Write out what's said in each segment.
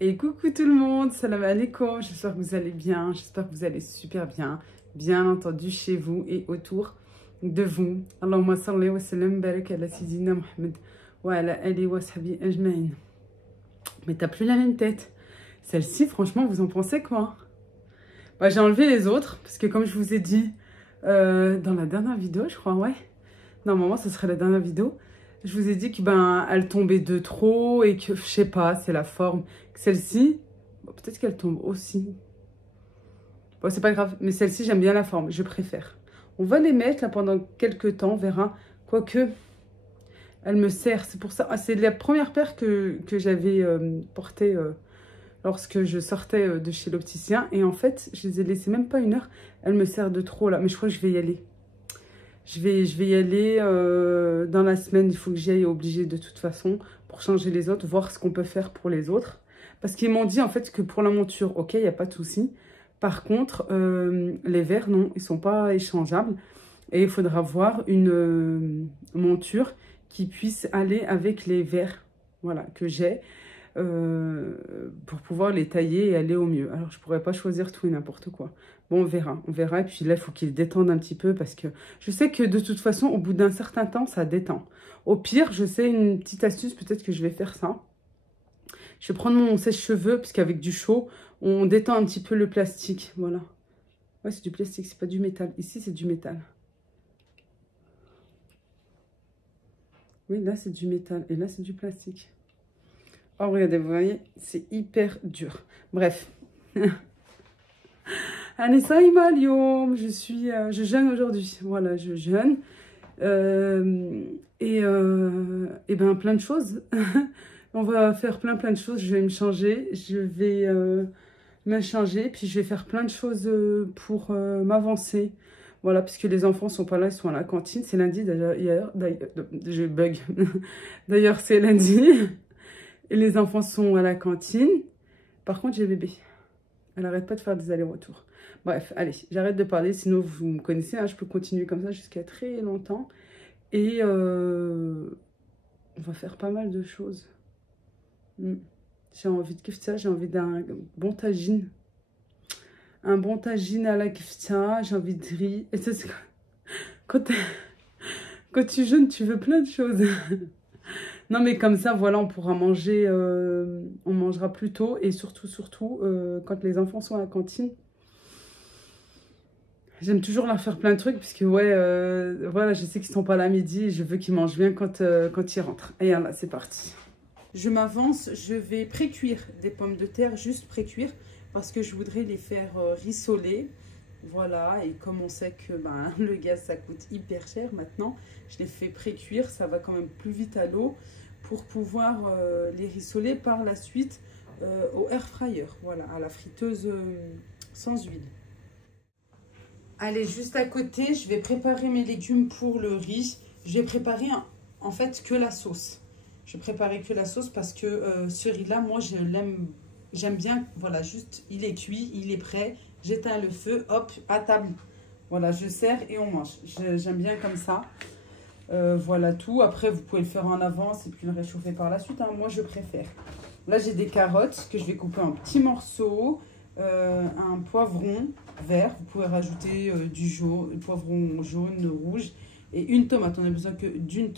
Et coucou tout le monde, salam alaikum, j'espère que vous allez bien, j'espère que vous allez super bien, bien entendu chez vous et autour de vous. Allahumma salli wa sallam barak ala sayyidina Muhammad wa ala ali wa sahbihi ajma'in. Mais t'as plus la même tête. Celle-ci, franchement, vous en pensez quoi? Bah, j'ai enlevé les autres, parce que comme je vous ai dit dans la dernière vidéo, je crois, ouais. Normalement, ce serait la dernière vidéo. Je vous ai dit que elle tombait de trop et que, je sais pas, c'est la forme. Celle-ci, bon, peut-être qu'elle tombe aussi. Bon, c'est pas grave, mais celle-ci, j'aime bien la forme, je préfère. On va les mettre là pendant quelques temps, on verra. Quoique, elle me sert, c'est pour ça. Ah, c'est la première paire que j'avais portée lorsque je sortais de chez l'opticien. Et en fait, je les ai laissées même pas une heure. Elle me sert de trop là, mais je crois que je vais y aller. Je vais y aller dans la semaine. Il faut que j'y aille obligée de toute façon pour changer les autres, voir ce qu'on peut faire pour les autres. Parce qu'ils m'ont dit en fait que pour la monture, ok, il n'y a pas de souci. Par contre, les verres, non, ils ne sont pas échangeables. Et il faudra voir une monture qui puisse aller avec les verres, voilà, que j'ai. Pour pouvoir les tailler et aller au mieux. Alors, je pourrais pas choisir tout et n'importe quoi. Bon, on verra, on verra. Et puis là, il faut qu'ils détendent un petit peu parce que je sais que de toute façon, au bout d'un certain temps, ça détend. Au pire, je sais une petite astuce, peut-être que je vais faire ça. Je vais prendre mon sèche-cheveux, parce qu'avec du chaud, on détend un petit peu le plastique. Voilà. Ouais, c'est du plastique, c'est pas du métal. Ici, c'est du métal. Oui, là, c'est du métal. Et là, c'est du plastique. Oh, regardez, vous voyez, c'est hyper dur. Bref. Anessa Imalium, je jeûne aujourd'hui. Voilà, je jeûne. Et ben, plein de choses. On va faire plein de choses. Je vais me changer. Je vais me changer. Puis, je vais faire plein de choses pour m'avancer. Voilà, puisque les enfants sont pas là, ils sont à la cantine. C'est lundi, d'ailleurs. Je bug. D'ailleurs, c'est lundi. Et les enfants sont à la cantine. Par contre, j'ai bébé. Elle n'arrête pas de faire des allers-retours. Bref, allez, j'arrête de parler. Sinon, vous me connaissez. Hein, je peux continuer comme ça jusqu'à très longtemps. Et on va faire pas mal de choses. J'ai envie de kifta. J'ai envie d'un bon tagine. Un bon tagine à la kifta. J'ai envie de riz. Et ça, c'est quand tu jeûnes, tu veux plein de choses. Non, mais comme ça, voilà, on pourra manger, on mangera plus tôt. Et surtout, quand les enfants sont à la cantine. J'aime toujours leur faire plein de trucs, puisque, ouais, voilà, je sais qu'ils sont pas là à midi. Et je veux qu'ils mangent bien quand ils rentrent. Et là, c'est parti. Je m'avance, je vais pré-cuire des pommes de terre, juste pré-cuire, parce que je voudrais les faire rissoler. Voilà, et comme on sait que le gaz, ça coûte hyper cher maintenant, je les fais pré-cuire, ça va quand même plus vite à l'eau pour pouvoir les rissoler par la suite au air fryer, voilà, à la friteuse sans huile. Allez, juste à côté, je vais préparer mes légumes pour le riz. Je vais préparer en fait que la sauce. Je vais préparer que la sauce parce que ce riz-là, moi, je l'aime, j'aime bien, voilà, juste, il est cuit, il est prêt. J'éteins le feu, hop, à table. Voilà, je sers et on mange. J'aime bien comme ça. Voilà tout. Après, vous pouvez le faire en avance et puis le réchauffer par la suite. Hein. Moi, je préfère. Là, j'ai des carottes que je vais couper en petits morceaux. Un poivron vert. Vous pouvez rajouter du poivron jaune, rouge. Et une tomate. On a besoin que d'une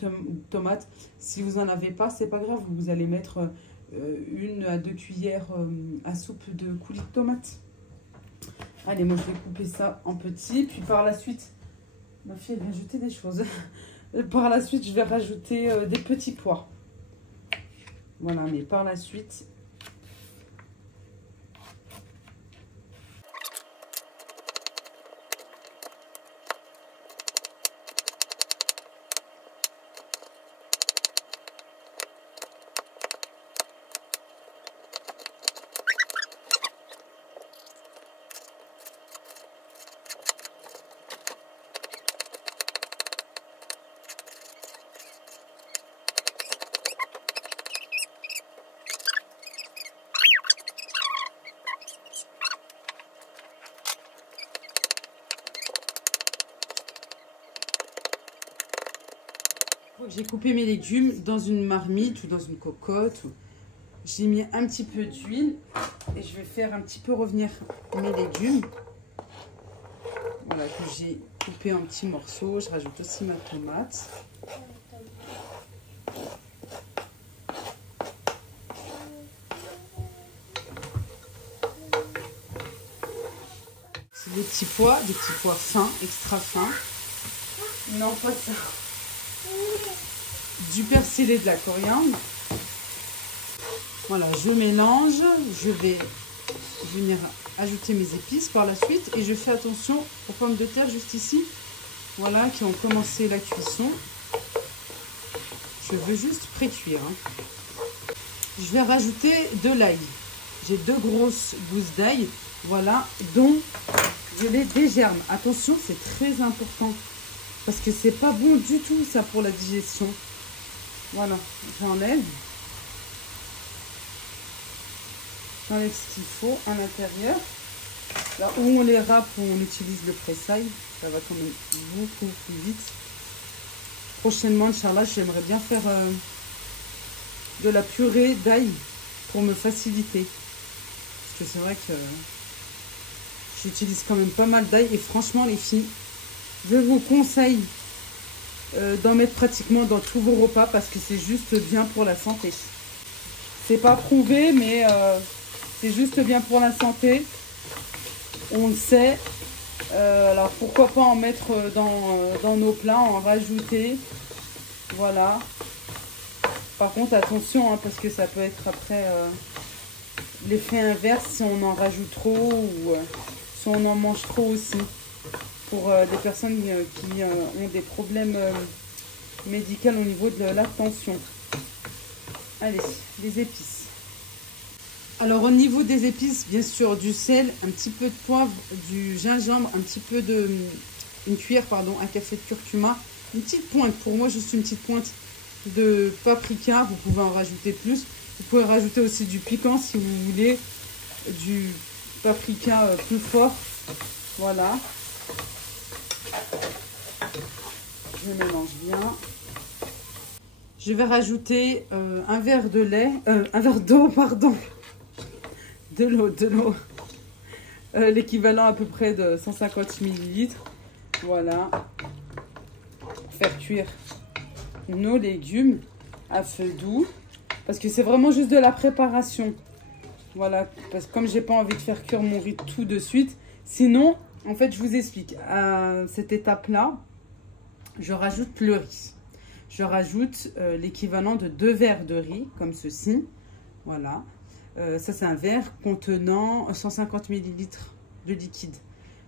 tomate. Si vous n'en avez pas, c'est pas grave. Vous allez mettre 1 à 2 cuillères à soupe de coulis de tomate. Allez, moi je vais couper ça en petits. Puis par la suite, ma fille elle vient jeter des choses. Par la suite, je vais rajouter des petits pois. Voilà, mais par la suite... J'ai coupé mes légumes dans une marmite ou dans une cocotte. J'ai mis un petit peu d'huile et je vais faire un petit peu revenir mes légumes. Voilà, que j'ai coupé en petits morceaux. Je rajoute aussi ma tomate. C'est des petits pois fins, extra fins. Non, pas ça. Du persil et de la coriandre. Voilà, je mélange. Je vais venir ajouter mes épices par la suite. Et je fais attention aux pommes de terre juste ici. Voilà, qui ont commencé la cuisson. Je veux juste pré-cuire. Je vais rajouter de l'ail. J'ai 2 grosses gousses d'ail. Voilà, dont je les dégerme. Attention, c'est très important. Parce que c'est pas bon du tout ça pour la digestion. Voilà, j'enlève. J'enlève ce qu'il faut à l'intérieur. Là où on les râpe, on utilise le pressail. Ça va quand même beaucoup plus vite. Prochainement, Inch'Allah, j'aimerais bien faire de la purée d'ail pour me faciliter. Parce que c'est vrai que j'utilise quand même pas mal d'ail. Et franchement, les filles, je vous conseille d'en mettre pratiquement dans tous vos repas parce que c'est juste bien pour la santé. C'est pas prouvé, mais c'est juste bien pour la santé. On le sait. Alors pourquoi pas en mettre dans nos plats, en rajouter. Voilà. Par contre, attention, hein, parce que ça peut être après l'effet inverse si on en rajoute trop ou si on en mange trop aussi. Pour des personnes qui ont des problèmes médicaux au niveau de la tension. Allez, les épices. Alors au niveau des épices, bien sûr, du sel, un petit peu de poivre, du gingembre, un petit peu de... une cuillère, pardon, un café de curcuma. Une petite pointe, pour moi, juste une petite pointe de paprika. Vous pouvez en rajouter plus. Vous pouvez rajouter aussi du piquant si vous voulez. Du paprika plus fort. Voilà. Je mélange bien. Je vais rajouter un verre de lait, un verre d'eau, pardon. De l'eau. L'équivalent à peu près de 150 ml. Voilà. Pour faire cuire nos légumes à feu doux. Parce que c'est vraiment juste de la préparation. Voilà. Parce que comme j'ai pas envie de faire cuire mon riz tout de suite. Sinon, en fait, je vous explique. À cette étape-là, je rajoute le riz. Je rajoute l'équivalent de 2 verres de riz, comme ceci. Voilà. Ça, c'est un verre contenant 150 ml de liquide.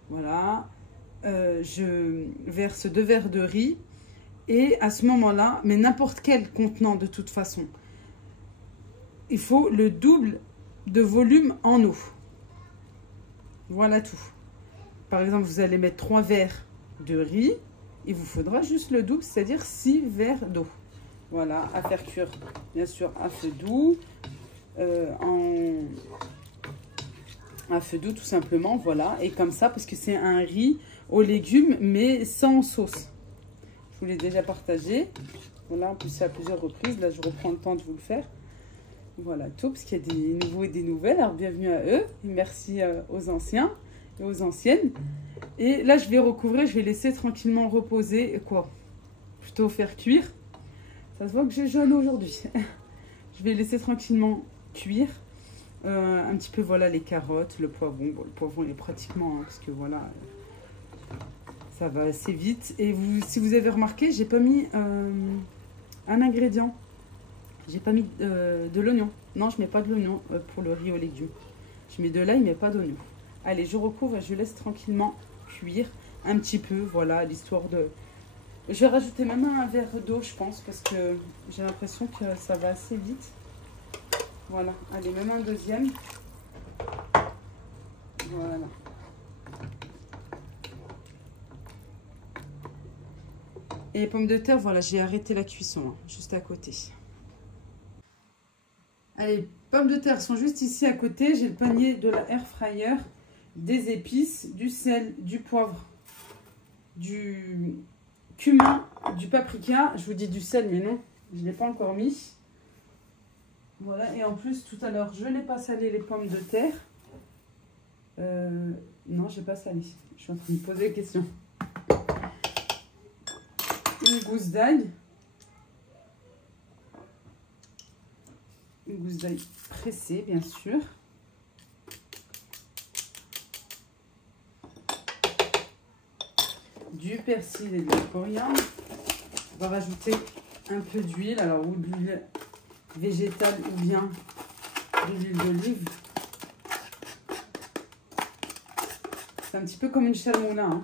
Voilà. Je verse 2 verres de riz. Et à ce moment-là, mais n'importe quel contenant de toute façon, il faut le double de volume en eau. Voilà tout. Par exemple, vous allez mettre 3 verres de riz. Il vous faudra juste le double, c'est-à-dire 6 verres d'eau. Voilà, à faire cuire, bien sûr, à feu doux. À feu doux, tout simplement, voilà. Et comme ça, parce que c'est un riz aux légumes, mais sans sauce. Je vous l'ai déjà partagé. Voilà, en plus, c'est à plusieurs reprises. Là, je reprends le temps de vous le faire. Voilà, tout, parce qu'il y a des nouveaux et des nouvelles. Alors, bienvenue à eux. Et merci aux anciens et aux anciennes. Et là, je vais recouvrir, je vais laisser tranquillement reposer. Quoi? Plutôt faire cuire. Ça se voit que j'ai jaune aujourd'hui. Je vais laisser tranquillement cuire. Un petit peu, voilà, les carottes, le poivron. Bon, le poivron, il est pratiquement, hein, parce que voilà, ça va assez vite. Et vous, si vous avez remarqué, j'ai pas mis un ingrédient. J'ai pas mis de l'oignon. Non, je mets pas de l'oignon pour le riz aux légumes. Je mets de l'ail, mais pas d'oignon. Allez, je recouvre et je laisse tranquillement cuire un petit peu, voilà, l'histoire de... Je vais rajouter même un verre d'eau, je pense, parce que j'ai l'impression que ça va assez vite. Voilà, allez, même un deuxième. Voilà. Et les pommes de terre, voilà, j'ai arrêté la cuisson, hein, juste à côté. Allez, les pommes de terre sont juste ici à côté. J'ai le panier de la air fryer, des épices, du sel, du poivre, du cumin, du paprika. Je vous dis du sel, mais non, je ne l'ai pas encore mis. Voilà, et en plus, tout à l'heure, je n'ai pas salé les pommes de terre. Non, j'ai pas salé. Je suis en train de me poser la question. Une gousse d'ail. Une gousse d'ail pressée, bien sûr. Du persil et de la coriandre. On va rajouter un peu d'huile, alors ou de l'huile végétale ou bien de l'huile d'olive. C'est un petit peu comme une charmoula, hein,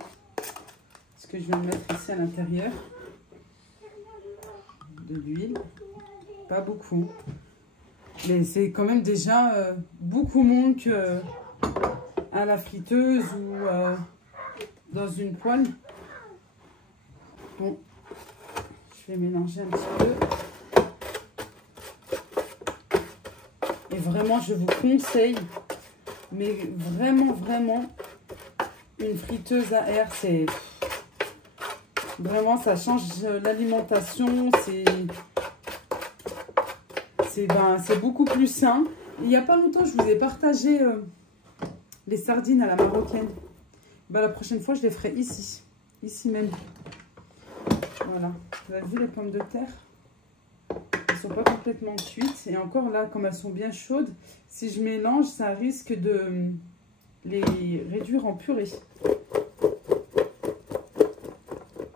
ce que je viens de mettre ici à l'intérieur. De l'huile, pas beaucoup, mais c'est quand même déjà beaucoup moins que à la friteuse ou dans une poêle. Bon, je vais mélanger un petit peu. Et vraiment, je vous conseille, mais vraiment, une friteuse à air, c'est... Vraiment, ça change l'alimentation, c'est beaucoup plus sain. Il n'y a pas longtemps, je vous ai partagé les sardines à la marocaine. Ben, la prochaine fois, je les ferai ici même. Voilà, vous avez vu les pommes de terre? Elles ne sont pas complètement cuites. Et encore là, comme elles sont bien chaudes, si je mélange, ça risque de les réduire en purée.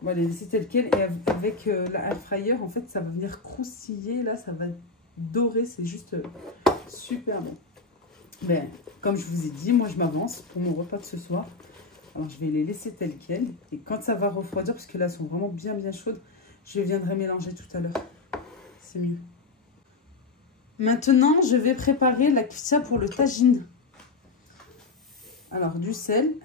On va les laisser telles quelles. Et avec la air fryer, en fait, ça va venir croustiller. Là, ça va dorer. C'est juste super bon. Ben, comme je vous ai dit, moi, je m'avance pour mon repas de ce soir. Alors, je vais les laisser telles quelles. Et quand ça va refroidir, parce que là, elles sont vraiment bien chaudes, je viendrai mélanger tout à l'heure. C'est mieux. Maintenant, je vais préparer la kfta pour le tagine. Alors, du sel.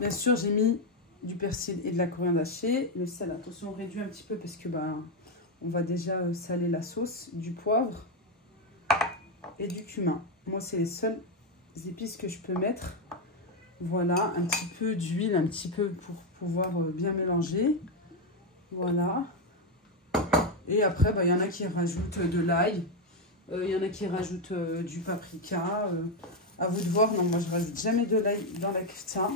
Bien sûr, j'ai mis du persil et de la coriandre hachée. Le sel, attention, on réduit un petit peu parce que on va déjà saler la sauce. Du poivre et du cumin. Moi, c'est les seules épices que je peux mettre. Voilà, un petit peu d'huile, un petit peu pour pouvoir bien mélanger. Voilà. Et après, il y en a qui rajoutent de l'ail. Il y en a qui rajoutent du paprika. À vous de voir. Non, moi, je rajoute jamais de l'ail dans la kfta.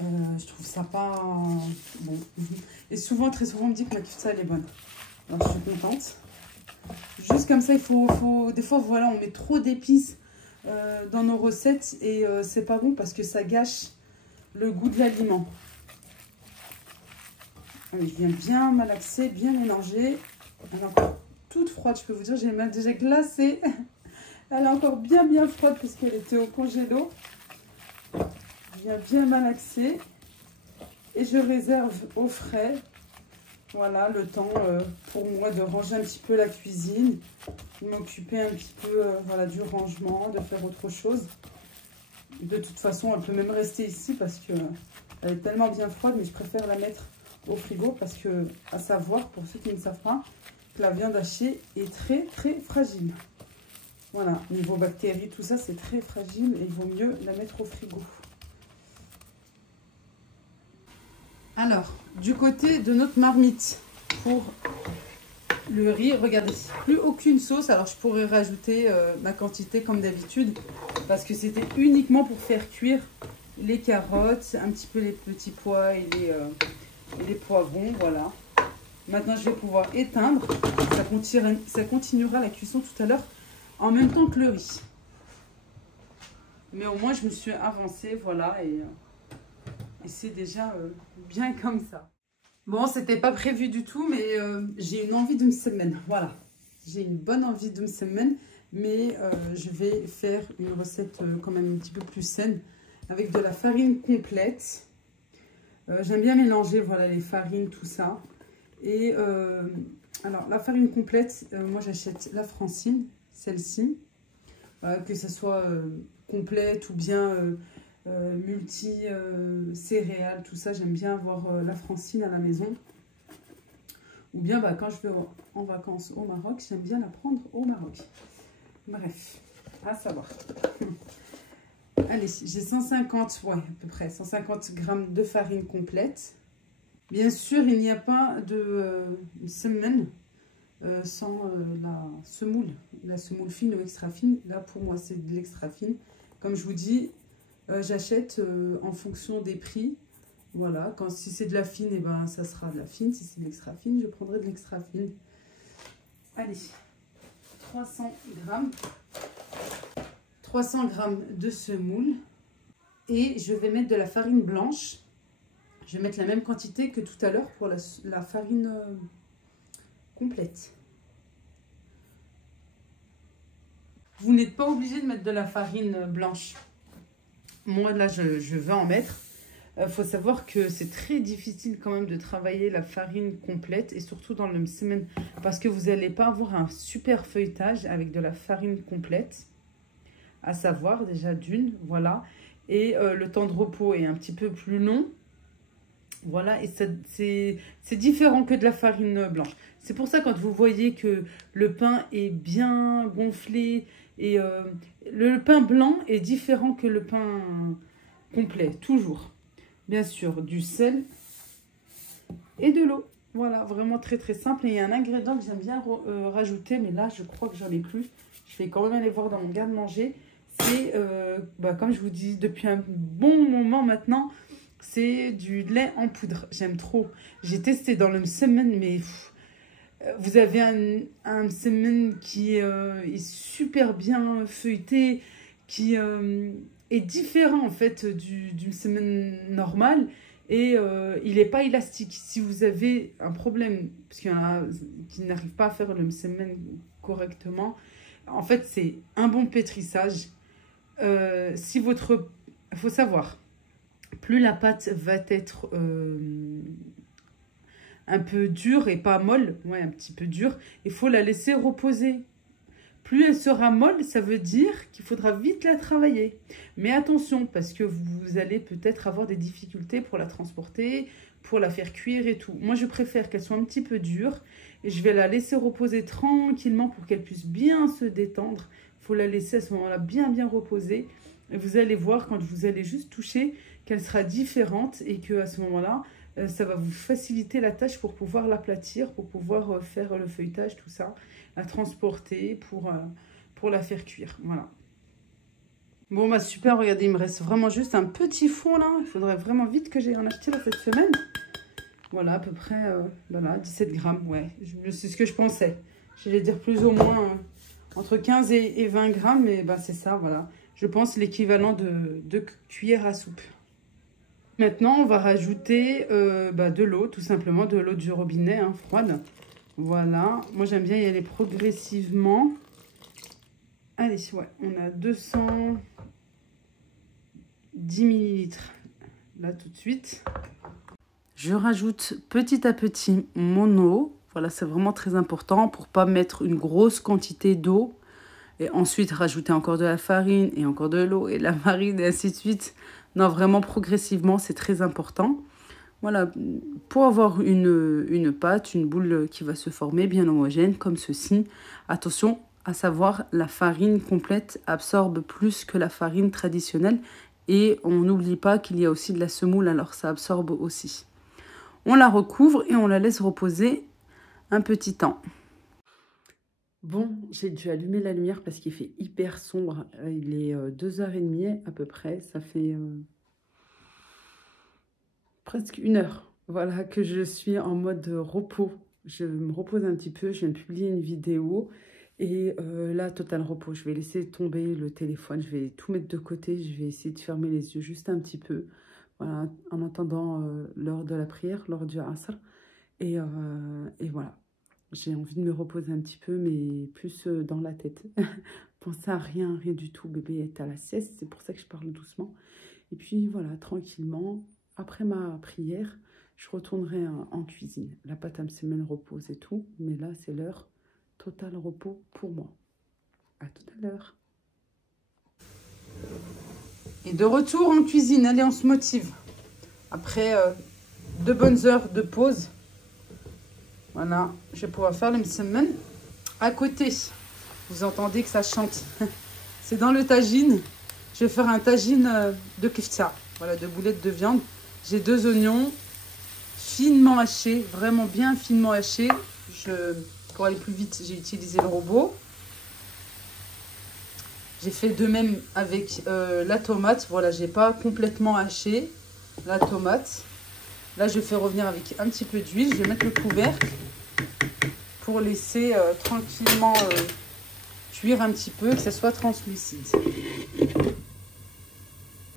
Je trouve ça pas bon. Et souvent, très souvent, on me dit que ma kfta, elle est bonne. Alors, je suis contente. Juste comme ça, il faut... Des fois, voilà, on met trop d'épices dans nos recettes et c'est pas bon parce que ça gâche le goût de l'aliment. Allez, je viens bien malaxer, bien mélanger. Elle est encore toute froide, je peux vous dire, j'ai même déjà glacé. Elle est encore bien froide parce qu'elle était au congélo. Je viens bien malaxer et je réserve au frais. Voilà, le temps pour moi de ranger un petit peu la cuisine, de m'occuper un petit peu voilà, du rangement, de faire autre chose. De toute façon, elle peut même rester ici parce qu'elle est tellement bien froide, mais je préfère la mettre au frigo parce que, à savoir, pour ceux qui ne savent pas, que la viande hachée est très fragile. Voilà, niveau bactéries, tout ça, c'est très fragile et il vaut mieux la mettre au frigo. Alors, du côté de notre marmite, pour le riz, regardez, plus aucune sauce. Alors, je pourrais rajouter ma quantité comme d'habitude, parce que c'était uniquement pour faire cuire les carottes, un petit peu les petits pois et les poivrons, voilà. Maintenant, je vais pouvoir éteindre. Ça continuera la cuisson tout à l'heure, en même temps que le riz. Mais au moins, je me suis avancée, voilà, et c'est déjà bien comme ça. Bon, c'était pas prévu du tout, mais j'ai une envie de me semaine. Voilà, j'ai une bonne envie de me semaine, mais je vais faire une recette quand même un petit peu plus saine, avec de la farine complète. J'aime bien mélanger, voilà, les farines, tout ça. Et alors, la farine complète, moi j'achète la Francine, celle-ci, que ce soit complète ou bien multi-céréales, tout ça. J'aime bien avoir la Francine à la maison. Ou bien quand je vais en vacances au Maroc, j'aime bien la prendre au Maroc. Bref, à savoir. Allez, j'ai 150, ouais, à peu près 150 grammes de farine complète. Bien sûr, il n'y a pas de semaine. sans la semoule fine ou extra fine. Là, pour moi, c'est de l'extra fine. Comme je vous dis, j'achète en fonction des prix. Voilà, si c'est de la fine, et ben, ça sera de la fine. Si c'est de l'extra fine, je prendrai de l'extra fine. Allez, 300 grammes de semoule. Et je vais mettre de la farine blanche. Je vais mettre la même quantité que tout à l'heure pour la farine complète. Vous n'êtes pas obligé de mettre de la farine blanche. Moi, là, je vais en mettre. Faut savoir que c'est très difficile quand même de travailler la farine complète et surtout dans le semaine parce que vous n'allez pas avoir un super feuilletage avec de la farine complète. À savoir déjà d'une, voilà. Et le temps de repos est un petit peu plus long. Voilà, et c'est différent que de la farine blanche. C'est pour ça quand vous voyez que le pain est bien gonflé et le pain blanc est différent que le pain complet, toujours. Bien sûr, du sel et de l'eau. Voilà, vraiment très très simple. Et il y a un ingrédient que j'aime bien rajouter, mais là je crois que j'en ai plus. Je vais quand même aller voir dans mon garde-manger. C'est, comme je vous dis depuis un bon moment maintenant, c'est du lait en poudre. J'aime trop. J'ai testé dans le semaine, mais vous avez un semaine qui est super bien feuilleté, qui est différent en fait d'une semaine normale. Et il n'est pas élastique. Si vous avez un problème, parce qu'il y en a qui n'arrivent pas à faire le semaine correctement, en fait c'est un bon pétrissage. Si votre... Il faut savoir, plus la pâte va être un peu dure et pas molle, ouais, un petit peu dure, il faut la laisser reposer. Plus elle sera molle, ça veut dire qu'il faudra vite la travailler. Mais attention, parce que vous allez peut-être avoir des difficultés pour la transporter, pour la faire cuire et tout. Moi, je préfère qu'elle soit un petit peu dure et je vais la laisser reposer tranquillement pour qu'elle puisse bien se détendre. Il faut la laisser à ce moment-là bien reposer. Et vous allez voir quand vous allez juste toucher qu'elle sera différente et qu'à ce moment-là, ça va vous faciliter la tâche pour pouvoir l'aplatir, pour pouvoir faire le feuilletage, tout ça, la transporter pour la faire cuire. Voilà. Bon, bah super, regardez, il me reste vraiment juste un petit fond là. Il faudrait vraiment vite que j'aille en acheter là cette semaine. Voilà, à peu près, voilà, 17 grammes, ouais. C'est ce que je pensais. J'allais dire plus ou moins entre 15 et 20 grammes, mais bah c'est ça, voilà. Je pense l'équivalent de cuillère à soupe. Maintenant, on va rajouter de l'eau, tout simplement, de l'eau du robinet, hein, froide. Voilà. Moi, j'aime bien y aller progressivement. Allez, ouais, on a 210 ml là tout de suite. Je rajoute petit à petit mon eau. Voilà, c'est vraiment très important pour ne pas mettre une grosse quantité d'eau. Et ensuite, rajouter encore de la farine et encore de l'eau et de la farine et ainsi de suite. Non, vraiment progressivement, c'est très important. Voilà, pour avoir une pâte, une boule qui va se former bien homogène, comme ceci. Attention, à savoir, la farine complète absorbe plus que la farine traditionnelle. Et on n'oublie pas qu'il y a aussi de la semoule, alors ça absorbe aussi. On la recouvre et on la laisse reposer un petit temps. Bon, j'ai dû allumer la lumière parce qu'il fait hyper sombre. Il est 2h30 à peu près. Ça fait presque 1 heure. Voilà, que je suis en mode repos. Je me repose un petit peu. Je viens de publier une vidéo. Et là, total repos. Je vais laisser tomber le téléphone. Je vais tout mettre de côté. Je vais essayer de fermer les yeux juste un petit peu. Voilà, en attendant l'heure de la prière, l'heure du Asr. Et voilà. J'ai envie de me reposer un petit peu, mais plus dans la tête. Pensez à rien du tout. Bébé est à la sieste, c'est pour ça que je parle doucement. Et puis voilà, tranquillement, après ma prière, je retournerai en cuisine. La pâte à semaine repose et tout, mais là, c'est l'heure total repos pour moi. À tout à l'heure. Et de retour en cuisine, allez, on se motive. Après 2 bonnes heures de pause. Voilà, je vais pouvoir faire le msemen. À côté, vous entendez que ça chante. C'est dans le tagine. Je vais faire un tagine de kefta. Voilà, de boulettes de viande. J'ai 2 oignons finement hachés, vraiment bien finement hachés. Je pour aller plus vite, j'ai utilisé le robot. J'ai fait de même avec la tomate. Voilà, j'ai pas complètement haché la tomate. Là, je fais revenir avec un petit peu d'huile. Je vais mettre le couvercle pour laisser tranquillement cuire un petit peu, que ça soit translucide.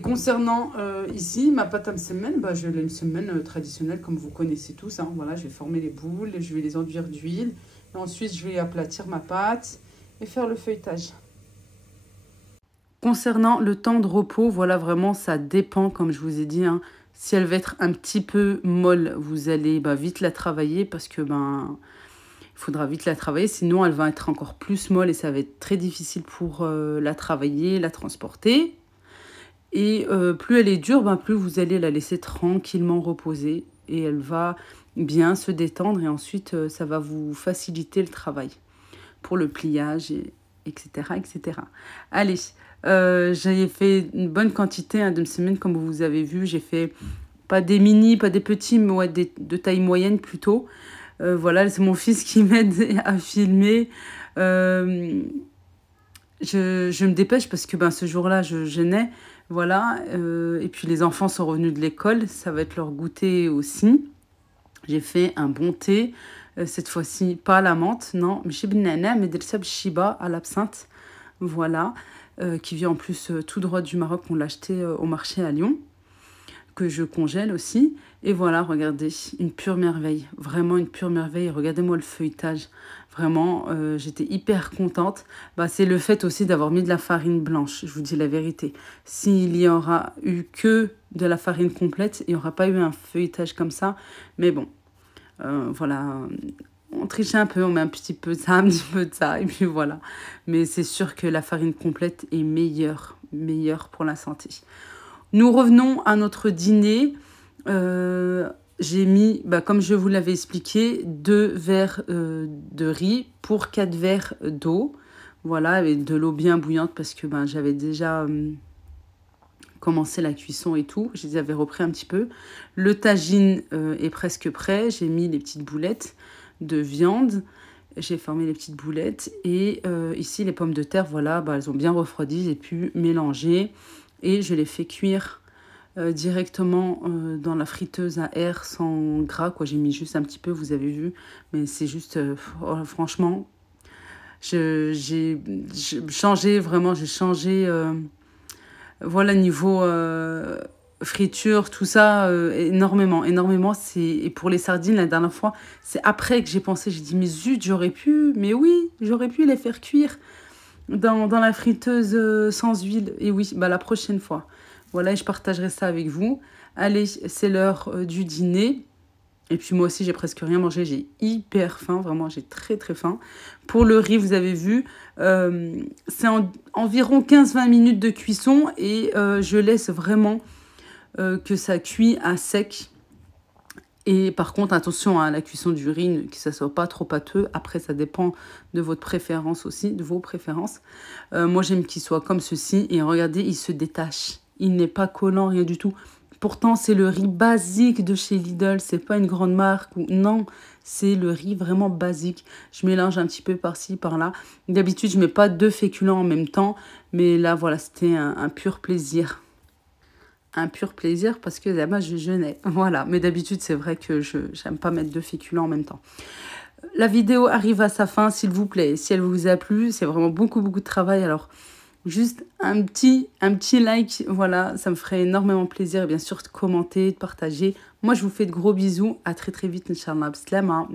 Concernant ici, ma pâte à msemen, bah, je l'ai une semaine traditionnelle comme vous connaissez tous. Hein. Voilà, je vais former les boules, je vais les enduire d'huile. Et ensuite, je vais aplatir ma pâte et faire le feuilletage. Concernant le temps de repos, voilà, vraiment, ça dépend, comme je vous ai dit. Hein. Si elle va être un petit peu molle, vous allez vite la travailler parce que il faudra vite la travailler. Sinon, elle va être encore plus molle et ça va être très difficile pour la travailler, la transporter. Et plus elle est dure, plus vous allez la laisser tranquillement reposer. Et elle va bien se détendre et ensuite, ça va vous faciliter le travail pour le pliage, etc., etc. Allez. J'ai fait une bonne quantité de semaines, comme vous avez vu. J'ai fait pas des mini, pas des petits, mais ouais, de taille moyenne plutôt. Voilà, c'est mon fils qui m'aide à filmer. Je me dépêche parce que ce jour-là, je jeûnais. Voilà, et puis les enfants sont revenus de l'école. Ça va être leur goûter aussi. J'ai fait un bon thé. Cette fois-ci, pas à la menthe, non. Mais chez Benana, mais del sab shiba à l'absinthe. Voilà. Qui vient en plus tout droit du Maroc. On l'a acheté au marché à Lyon, que je congèle aussi. Et voilà, regardez, une pure merveille, vraiment une pure merveille. Regardez-moi le feuilletage, vraiment, j'étais hyper contente. C'est le fait aussi d'avoir mis de la farine blanche, je vous dis la vérité. S'il y aura eu que de la farine complète, il n'y aura pas eu un feuilletage comme ça. Mais bon, voilà... On triche un peu, on met un petit peu de ça, un petit peu de ça, et puis voilà. Mais c'est sûr que la farine complète est meilleure pour la santé. Nous revenons à notre dîner. J'ai mis, comme je vous l'avais expliqué, 2 verres de riz pour 4 verres d'eau. Voilà, avec de l'eau bien bouillante parce que j'avais déjà commencé la cuisson et tout. Je les avais repris un petit peu. Le tagine est presque prêt. J'ai mis les petites boulettes de viande, j'ai formé les petites boulettes et ici les pommes de terre, voilà, elles ont bien refroidi, j'ai pu mélanger et je les fais cuire directement dans la friteuse à air sans gras, quoi. J'ai mis juste un petit peu, vous avez vu, mais c'est juste, franchement, j'ai changé, vraiment, j'ai changé, voilà, niveau... friture, tout ça, énormément. Et pour les sardines, la dernière fois, c'est après que j'ai pensé, j'ai dit, mais zut, j'aurais pu les faire cuire dans la friteuse sans huile. Et oui, la prochaine fois. Voilà, et je partagerai ça avec vous. Allez, c'est l'heure du dîner. Et puis moi aussi, j'ai presque rien mangé. J'ai hyper faim, vraiment, j'ai très très faim. Pour le riz, vous avez vu, c'est environ 15-20 minutes de cuisson. Et je laisse vraiment... que ça cuit à sec. Et par contre, attention à la cuisson du riz, que ça soit pas trop pâteux. Après, ça dépend de votre préférence aussi, de vos préférences. Moi, j'aime qu'il soit comme ceci. Et regardez, il se détache. Il n'est pas collant, rien du tout. Pourtant, c'est le riz basique de chez Lidl. C'est pas une grande marque. Non, c'est le riz vraiment basique. Je mélange un petit peu par-ci, par-là. D'habitude, je mets pas 2 féculents en même temps. Mais là, voilà, c'était un pur plaisir. Un pur plaisir parce que là-bas je jeûnais. Voilà, mais d'habitude c'est vrai que je n'aime pas mettre 2 féculents en même temps. La vidéo arrive à sa fin, s'il vous plaît. Si elle vous a plu, c'est vraiment beaucoup de travail. Alors juste un petit like, voilà, ça me ferait énormément plaisir. Et bien sûr de commenter, de partager. Moi je vous fais de gros bisous. À très vite, Inch'Allah. Bislama.